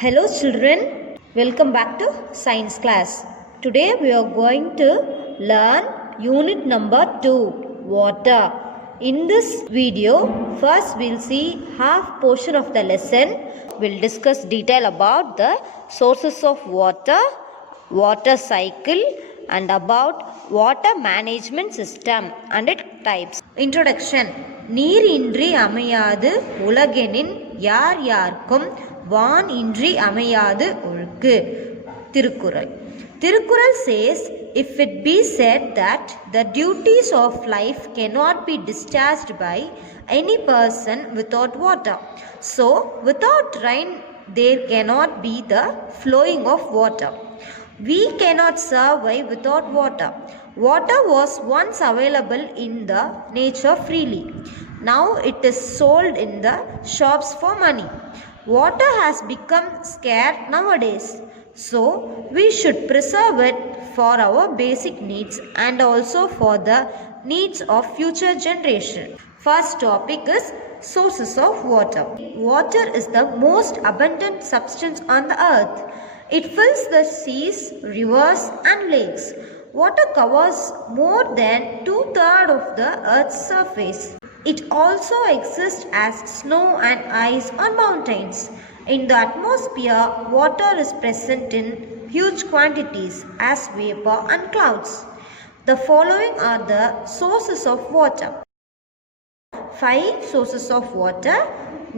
Hello children, welcome back to science class. Today we are going to learn unit number 2, water. In this video, first we'll see half portion of the lesson. We'll discuss detail about the sources of water, water cycle and about water management system and its types. Introduction. நீர் இன்றி அமையாது உலகெனின் யார் யார்க்கும் வான் இன்றி அமையாது ஒழுக்கு. Thirukkural. Tirukkural says, if it be said that the duties of life cannot be discharged by any person without water, so without rain there cannot be the flowing of water. We cannot survive without water. Water was once available in the nature freely. Now it is sold in the shops for money. Water has become scarce nowadays. So we should preserve it for our basic needs and also for the needs of future generation. First topic is sources of water. Water is the most abundant substance on the earth. It fills the seas, rivers and lakes. Water covers more than 2/3 of the earth's surface. It also exists as snow and ice on mountains. In the atmosphere, water is present in huge quantities as vapor and clouds. The following are the sources of water. 5 sources of water,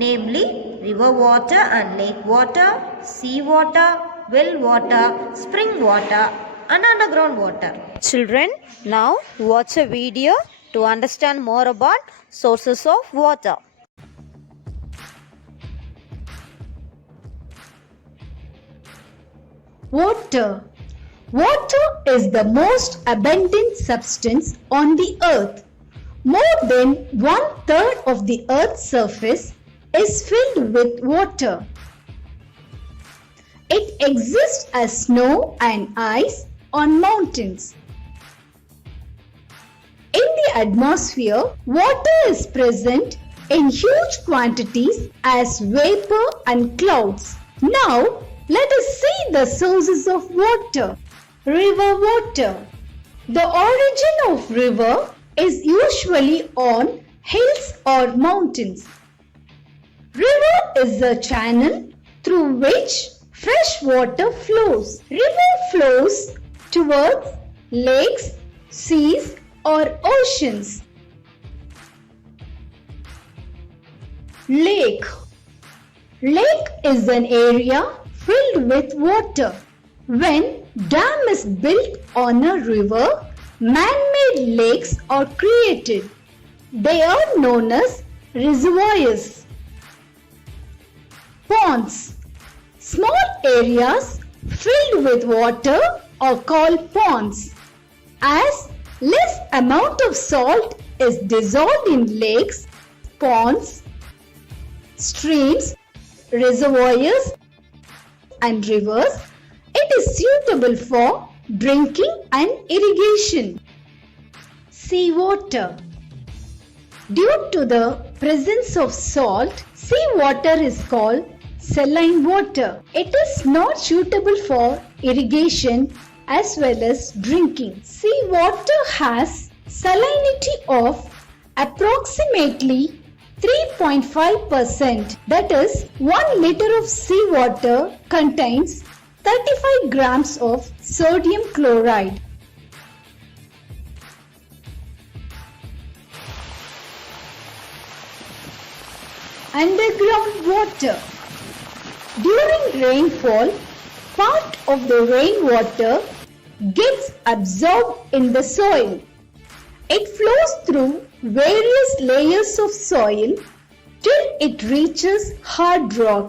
namely river water and lake water, sea water, well water, spring water and underground water. Children, now watch a video to understand more about sources of water. Water. Water is the most abundant substance on the earth. More than 1/3 of the earth's surface is filled with water. It exists as snow and ice on mountains. In the atmosphere, water is present in huge quantities as vapor and clouds. Now, let us see the sources of water. River water. The origin of river is usually on hills or mountains. River is a channel through which fresh water flows. River flows towards lakes, seas or oceans. Lake. Lake is an area filled with water. When dam is built on a river, man-made lakes are created. They are known as reservoirs. Ponds. Small areas filled with water are called ponds. As less amount of salt is dissolved in lakes, ponds, streams, reservoirs and rivers, it is suitable for drinking and irrigation. Sea water. Due to the presence of salt, sea water is called saline water. It is not suitable for irrigation as well as drinking. Sea water has salinity of approximately 3.5%. That is, 1 liter of sea water contains 35 grams of sodium chloride. Underground water. During rainfall, part of the rainwater gets absorbed in the soil. It flows through various layers of soil till it reaches hard rock,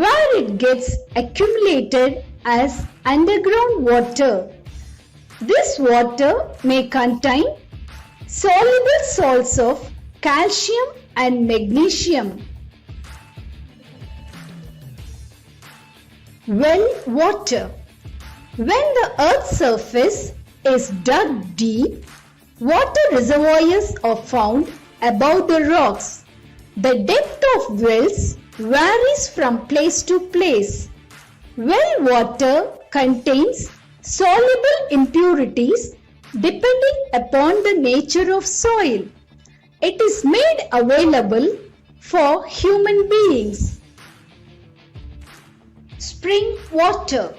where it gets accumulated as underground water. This water may contain soluble salts of calcium and magnesium. Well water. When the earth's surface is dug deep, water reservoirs are found above the rocks. The depth of wells varies from place to place. Well water contains soluble impurities depending upon the nature of soil. It is made available for human beings. Spring water.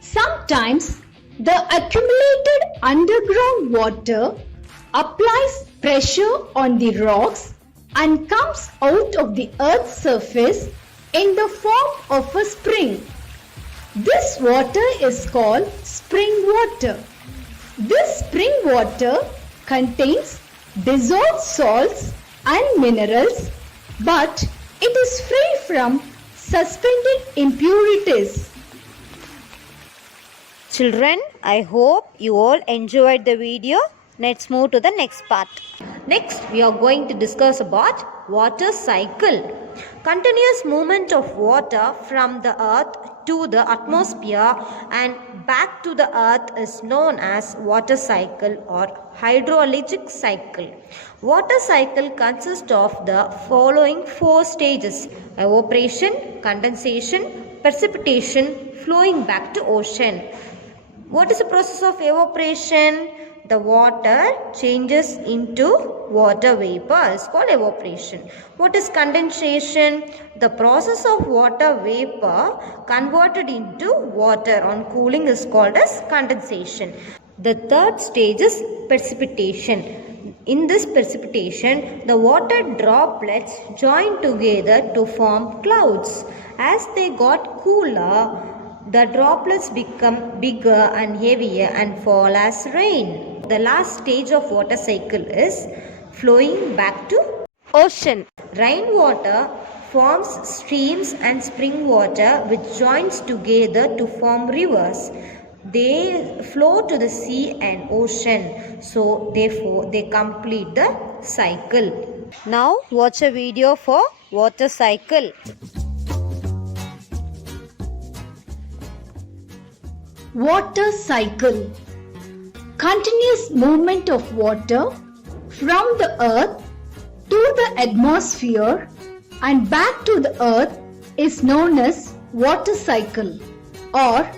Sometimes the accumulated underground water applies pressure on the rocks and comes out of the earth's surface in the form of a spring. This water is called spring water. This spring water contains dissolved salts and minerals, but it is free from suspended impurities. Children, I hope you all enjoyed the video. Let's move to the next part. Next, we are going to discuss about water cycle. Continuous movement of water from the earth to the atmosphere and back to the earth is known as water cycle or hydrologic cycle. Water cycle consists of the following 4 stages: evaporation, condensation, precipitation, flowing back to ocean. What is the process of evaporation? The water changes into water vapor. It's called evaporation. What is condensation? The process of water vapor converted into water on cooling is called as condensation. The third stage is precipitation. In this precipitation, the water droplets join together to form clouds. As they got cooler, the droplets become bigger and heavier and fall as rain. The last stage of water cycle is flowing back to ocean. Rainwater forms streams and spring water which joins together to form rivers. They flow to the sea and ocean. So therefore they complete the cycle. Now watch a video for water cycle. Water cycle. Continuous movement of water from the earth to the atmosphere and back to the earth is known as water cycle or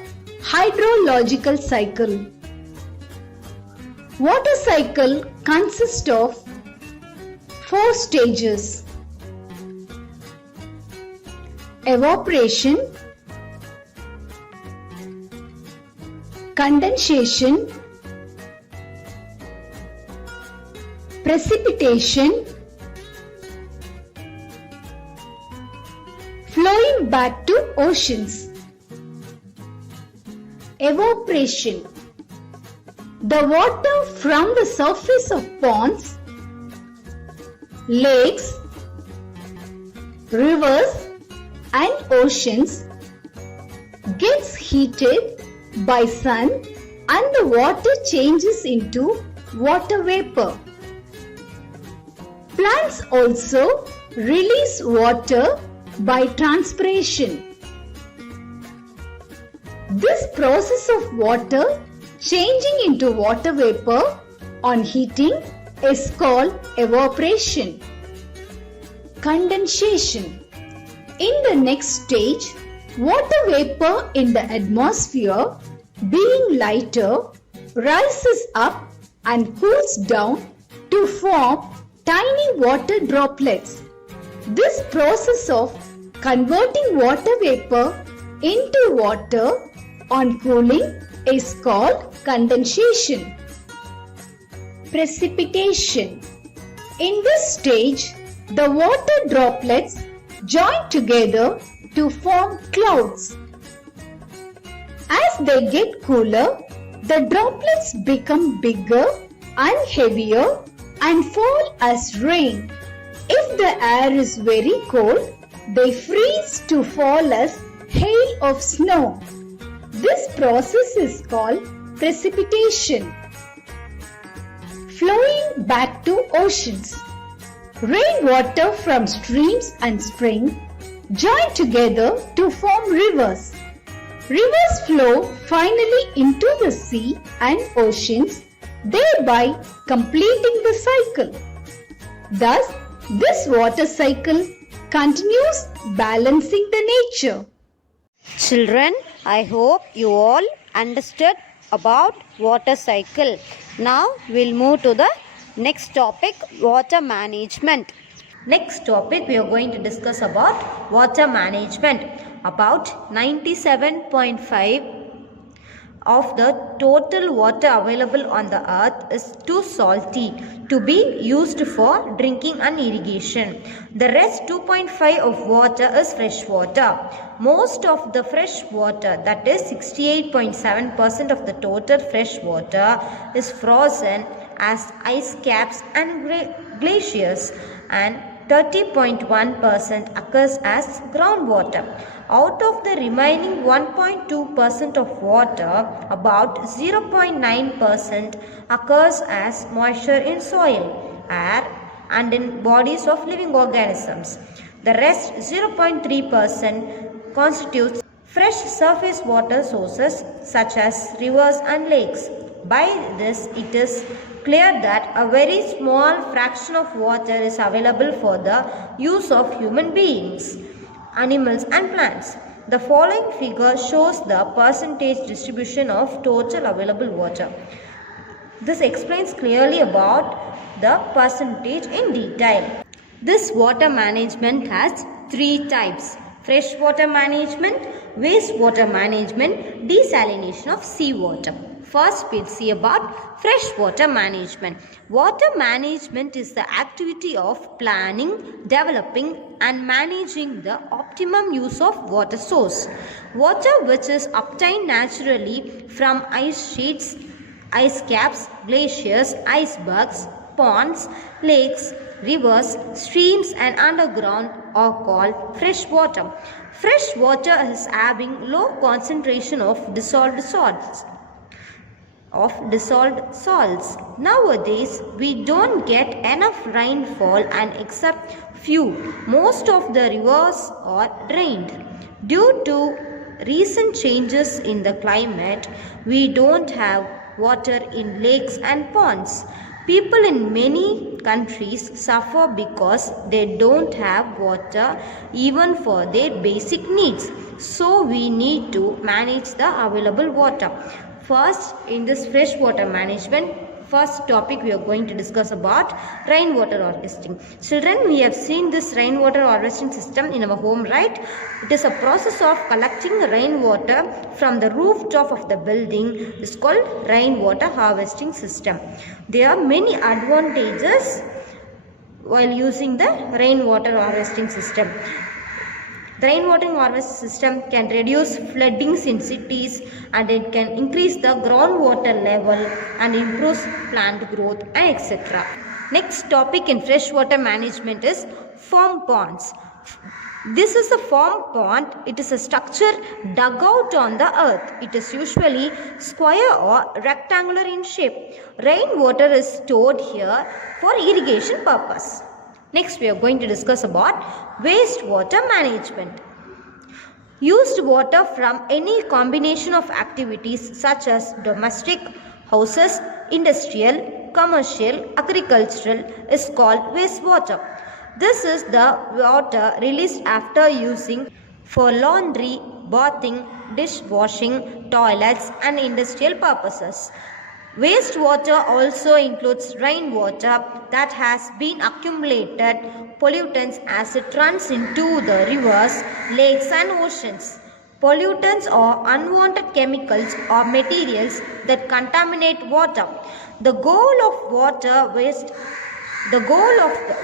hydrological cycle. Water cycle consists of 4 stages: evaporation, condensation, precipitation, flowing back to oceans. Evaporation. The water from the surface of ponds, lakes, rivers and oceans gets heated by sun and the water changes into water vapor. Plants also release water by transpiration. This process of water changing into water vapor on heating is called evaporation. Condensation. In the next stage, water vapor in the atmosphere, being lighter, rises up and cools down to form tiny water droplets. This process of converting water vapor into water on cooling is called condensation. Precipitation. In this stage, the water droplets join together to form clouds. As they get cooler, the droplets become bigger and heavier and fall as rain. If the air is very cold, they freeze to fall as hail of snow. This process is called precipitation. Flowing back to oceans. Rainwater from streams and springs join together to form rivers. Rivers flow finally into the sea and oceans, thereby completing the cycle. Thus, this water cycle continues balancing the nature. Children, I hope you all understood about water cycle. Now we'll move to the next topic, water management. Next topic we are going to discuss about water management. About 97.5 of the total water available on the earth is too salty to be used for drinking and irrigation. The rest 2.5 of water is fresh water. Most of the fresh water, that is 68.7% of the total fresh water, is frozen as ice caps and glaciers, and 30.1% occurs as groundwater. Out of the remaining 1.2% of water, about 0.9% occurs as moisture in soil, air, and in bodies of living organisms. The rest 0.3% constitutes fresh surface water sources such as rivers and lakes. By this, it is clear that a very small fraction of water is available for the use of human beings, animals and plants. The following figure shows the percentage distribution of total available water. This explains clearly about the percentage in detail. This water management has three types: fresh water management, wastewater management, desalination of seawater. First, we'll see about fresh water management. Water management is the activity of planning, developing and managing the optimum use of water source. Water which is obtained naturally from ice sheets, ice caps, glaciers, icebergs, ponds, lakes, rivers, streams and underground are called fresh water. Fresh water is having low concentration of dissolved salts. Nowadays, we don't get enough rainfall, and except few, most of the rivers are drained. Due to recent changes in the climate, we don't have water in lakes and ponds. People in many countries suffer because they don't have water even for their basic needs. So we need to manage the available water. First, in this fresh water management, first topic we are going to discuss about rainwater harvesting. Children, we have seen this rainwater harvesting system in our home, right? It is a process of collecting rainwater from the rooftop of the building. It's called rainwater harvesting system. There are many advantages while using the rainwater harvesting system. The rainwater harvesting system can reduce floodings in cities, and it can increase the groundwater level and improves plant growth, and etc. Next topic in freshwater management is farm ponds. This is a farm pond. It is a structure dug out on the earth. It is usually square or rectangular in shape. Rainwater is stored here for irrigation purpose. Next, we are going to discuss about wastewater management. Used water from any combination of activities such as domestic, houses, industrial, commercial, agricultural is called wastewater. This is the water released after using for laundry, bathing, dishwashing, toilets and industrial purposes. Wastewater also includes rainwater that has been accumulated pollutants as it runs into the rivers, lakes and oceans. Pollutants are unwanted chemicals or materials that contaminate water. The goal of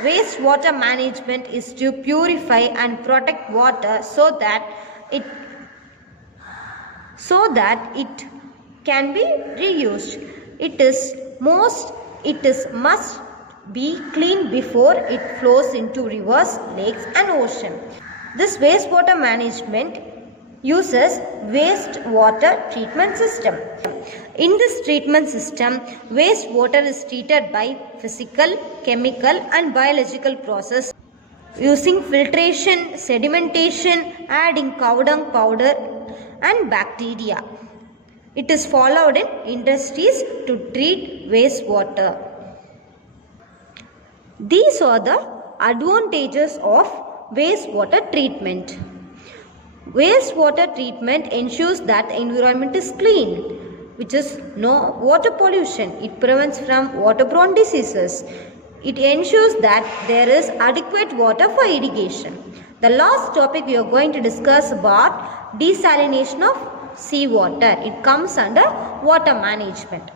wastewater management is to purify and protect water so that it can be reused. It must be cleaned before it flows into rivers, lakes and ocean. This wastewater management uses wastewater treatment system. In this treatment system, wastewater is treated by physical, chemical and biological process using filtration, sedimentation, adding cow dung powder and bacteria. It is followed in industries to treat wastewater. These are the advantages of wastewater treatment. Wastewater treatment ensures that the environment is clean, which is no water pollution. It prevents from waterborne diseases. It ensures that there is adequate water for irrigation. The last topic we are going to discuss about desalination of seawater. It comes under water management.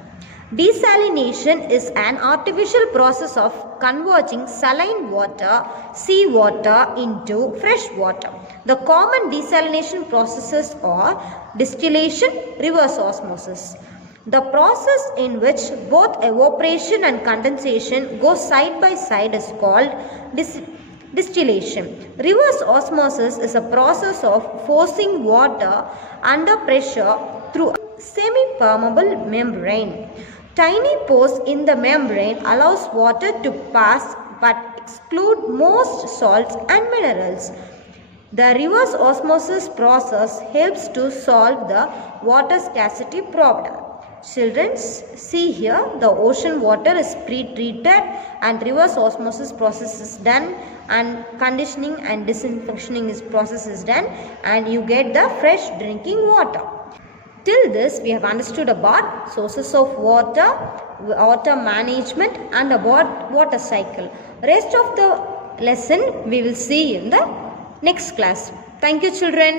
Desalination is an artificial process of converting saline water, seawater into fresh water. The common desalination processes are distillation, reverse osmosis. The process in which both evaporation and condensation go side by side is called distillation. Reverse osmosis is a process of forcing water under pressure through a semi-permeable membrane. Tiny pores in the membrane allows water to pass but exclude most salts and minerals. The reverse osmosis process helps to solve the water scarcity problem. Children, see here, the ocean water is pre-treated and reverse osmosis process is done, and conditioning and disinfecting process is done, and you get the fresh drinking water. Till this, we have understood about sources of water, water management, and about water cycle. Rest of the lesson we will see in the next class. Thank you, children.